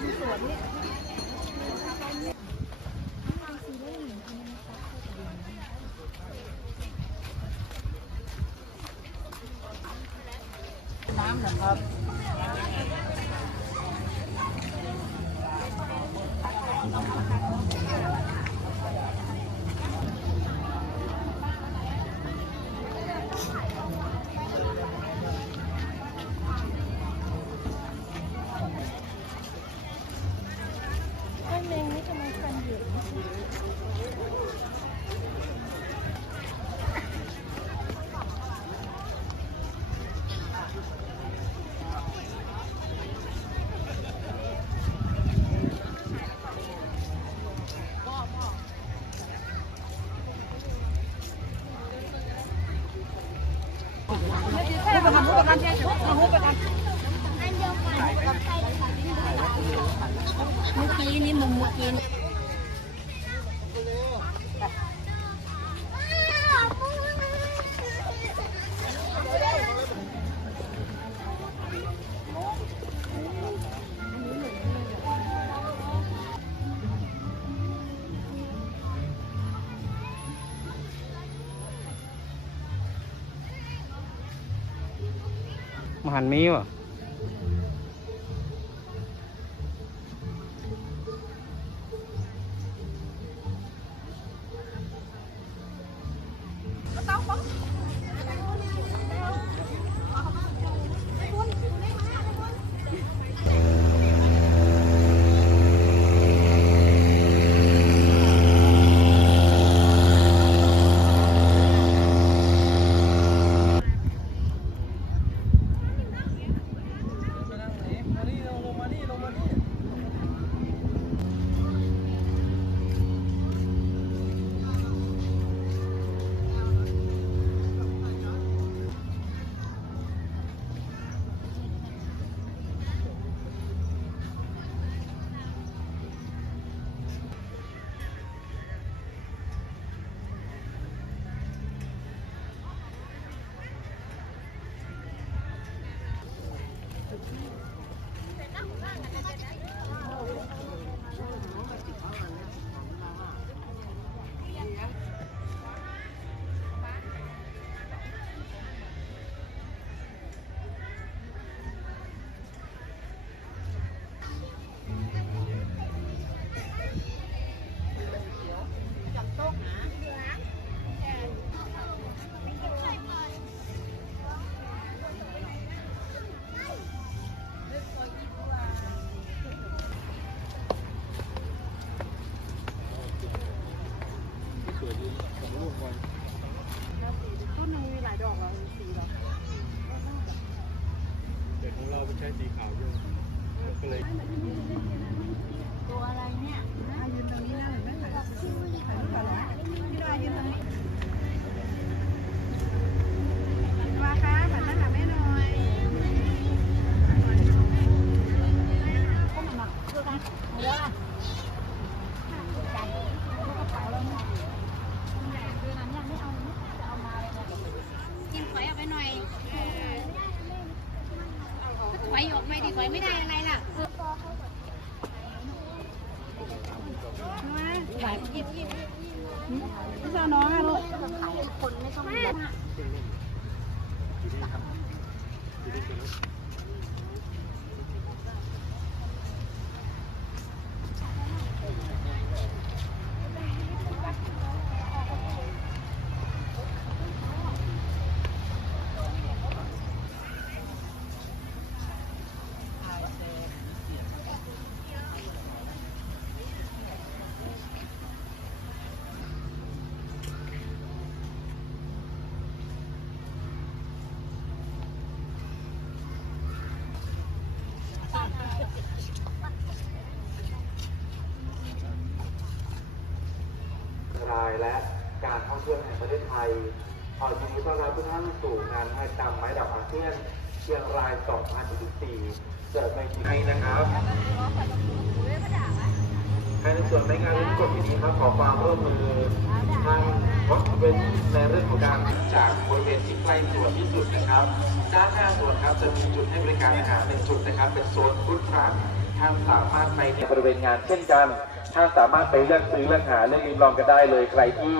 มสวนนี่น้ำนะครับ กันผู้ประกันแช่ชุบผู้ประกันเมื่อกี้นี่มุมเมื่อกี้ หันมีวะ ถอยไม่ได้อะไรล่ะหลายยิบหยิบพี่สาวน้องอะลูกคนไม่ต้องายและการท่องเที่ยวแห่งประเทศไทยขอยินดีต้อนรับทุกท่านสู่งานให้ตามไม้ดอกอาเซียนเชียงราย 2024เกิดในปีนี้นะครับภายในส่วนในงานกปีนี้ครับขอความร่วมมือทางวัดเป็นในเรื่องของการจากบริเวณที่ใกล้สวนที่สุดนะครับ ด้านหน้าสวนครับจะมีจุดให้บริการอาหารหนึ่งจุดนะครับ เป็นโซนฟุตทรัค ท่านสามารถไปในบริเวณงานเช่นกันท่านสามารถไปเลือกซื้อเลือกหาเลือกริมลองกันได้เลยใครที่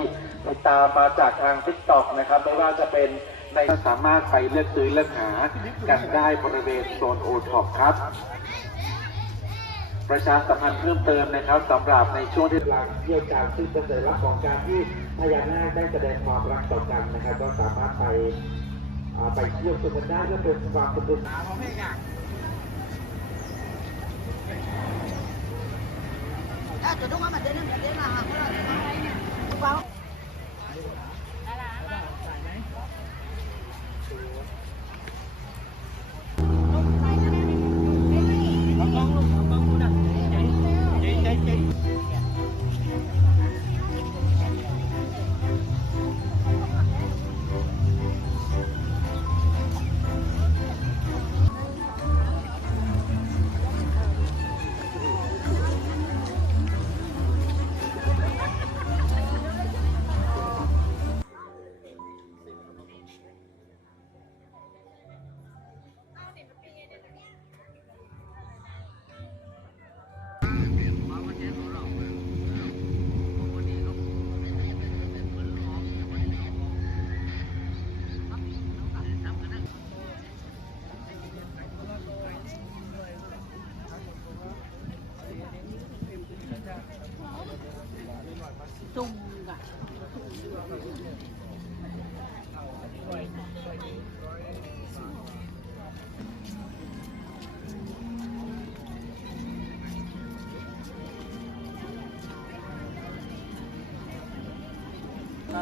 ติดตามมาจากทางทิกตอกนะครับไม่ว่าจะเป็นในท่าสามารถไปเลือกซื้อเลือกหากันได้บริเวณโซนโอท็อปครับ ประชาสัมพันธ์เพิ่มเติมนะครับสำหรับในช่วงเทศกาลเที่ยวการซึ่งเป็นสัญลักษณ์ของการที่พญานาคได้แสดงความรักต่อกันนะครับ ก็สามารถไปไปเที่ยวชมกันได้ก็เป็นความสุข 哎昨天晚上点点别点了哈我让你们不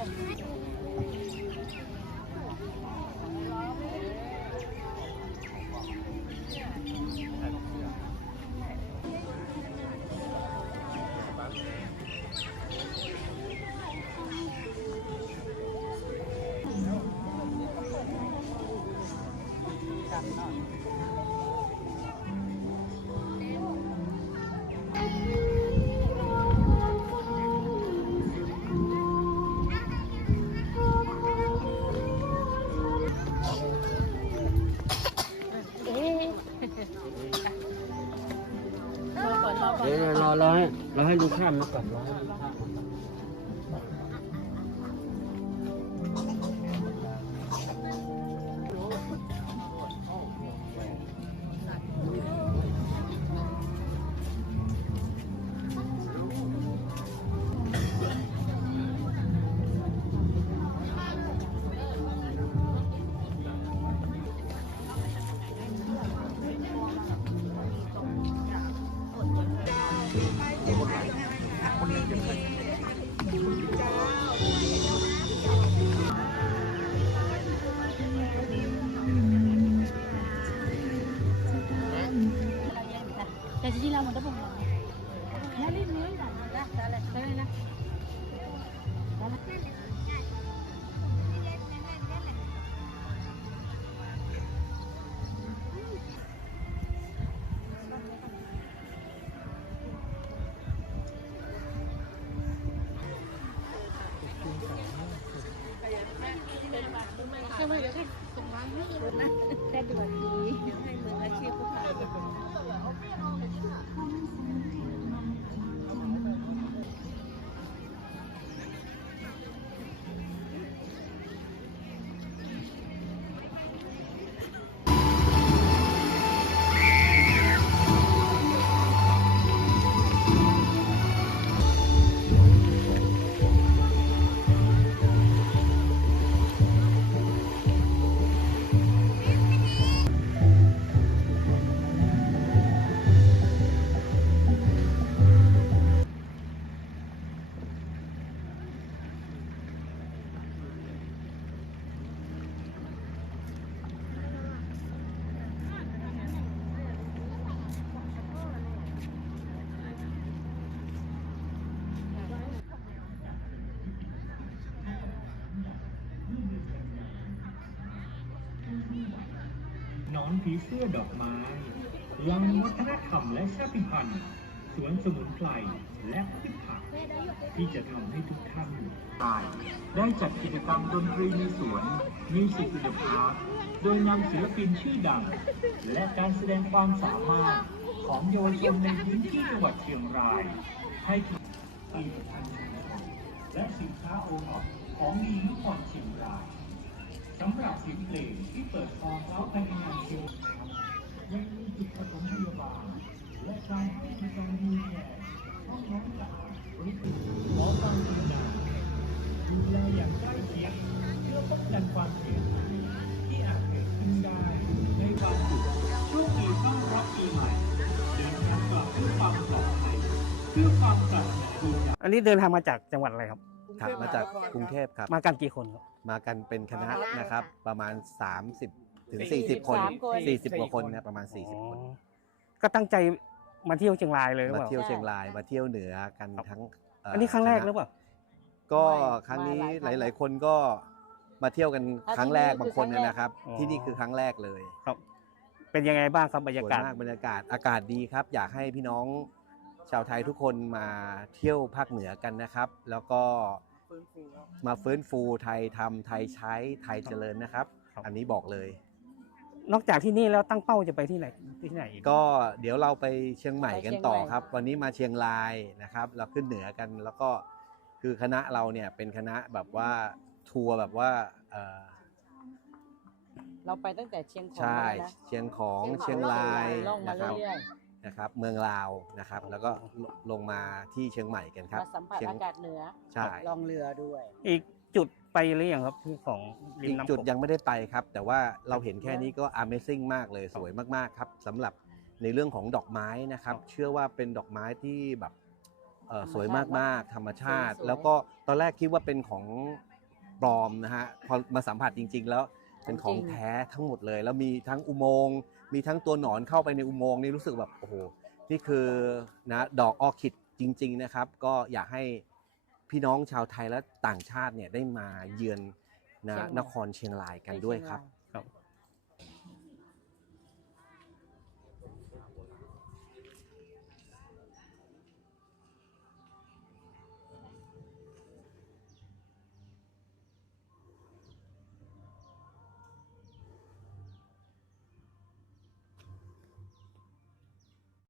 เเราให้ดูข้ามมาก่อนรอให้ดูข้าม Thank you. ผีเสื้อดอกไม้ลังวัฒนธรรมและชาติพันธุ์ สวนสมุนไพรและพืชผัก ที่จะทำให้ทุกท่านได้จัดกิจกรรมดนตรีในสวนมิวสิกอิเดอะพาโดยนำศิลปินชื่อดัง และการแสดงความสามารถของเยาวชนในพื้นที่จังหวัดเชียงราย ให้ผลิตภัณฑ์ชุมและสินค้าโอท็อปของดีนครเชียงราย สำหรับสินเพลงที่เปิดคอเท้าภายในงานเช้ายังมีจุดปฐมพยาบาลและการให้บริการดูแลห้องน้ำหลังบริการหมอฟังดูแลดูแลอย่างใกล้ชิดเพื่อป้องกันความเสียหายที่อาจเกิดขึ้นได้ในวันหยุดช่วงปีต้อนรับปีใหม่เดินทางกลับด้วยความปลอดภัยเพื่อความปรารถนาดีอันนี้เดินทางมาจากจังหวัดอะไรครับ ครับมาจากกรุงเทพครับ มากันกี่คนครับ มากันเป็นคณะนะครับ ประมาณ 30 ถึง 40 คน43คน40กว่าคนนะประมาณ 40 คนอ๋อก็ตั้งใจมาเที่ยวเชียงรายเลยหรือมาเปล่า เที่ยวเชียงรายมาเที่ยวเหนือกันครับทั้งเอันนี้ครั้งแรกหรือเปล่า ก็ครั้งนี้มาหหลายครั้งลาย ๆ คนก็มาเที่ยวกันอะครั้งแรกที่นี่บางคนคือครั้งแรกนะครับ อ๋อ ที่นี่คือครั้งแรกเลยครับ เป็นยังไงบ้างครับบรรสยาวยกาศ มากบรรยากาศอากาศดีครับ อยากให้พี่น้องชาวไทยทุกคนมาเที่ยวภาคเหนือกันนะครับ แล้วก็ มาฟื้นฟูไทยทำไทยใช้ไทยเจริญนะครับ ครับ อันนี้บอกเลย นอกจากที่นี่แล้วตั้งเป้าจะไปที่ไหนที่ไหนอีก ก็เดี๋ยวเราไปเชียงใหม่กันต่อไปเชียงใหม่ครับ วันนี้มาเชียงรายนะครับ เราขึ้นเหนือกันแล้วก็คือคณะเราเนี่ยเป็นคณะแบบว่าทัวร์แบบว่าเอ่อเราไปตั้งแต่เชียงของใช่แล้วนะเชียงของเชียงรายล่องมานะครับ เรื่อย นะครับ เมืองลาวนะครับ แล้วก็ลงมาที่เชียงใหม่กันๆครับมาสัมผัสเชียง อากาศเหนือใช่ ลองเรือด้วย อีกจุดไปหรือยังครับที่ของริอีมกน้ำจุดกกยังไม่ได้ไปครับ แต่ว่าเราเห็นแค่นี้ก็ Amazing มากเลยสวยมากๆครับสำหรับในเรื่องของดอกไม้นะครับ เชื่อว่าเป็นดอกไม้ที่แบบเอ่อสวยมากๆ ธรรมชาติ สวยๆ แล้วก็ตอนแรกคิดว่าเป็นของปลอมนะฮะพอมาสัมผัสจริง ๆ แล้วเป็นของแท้ทั้งหมดเลย แล้วมีทั้งอุโมงค์ มีทั้งตัวหนอนเข้าไปในอุโมงค์นี่รู้สึกแบบโอ้โหนี่คือนะดอกออร์คิดจริง ๆนะครับ ก็อยากให้พี่น้องชาวไทยและต่างชาติเนี่ยได้มาเยือนนะนครเชียงรายกันด้วยครับ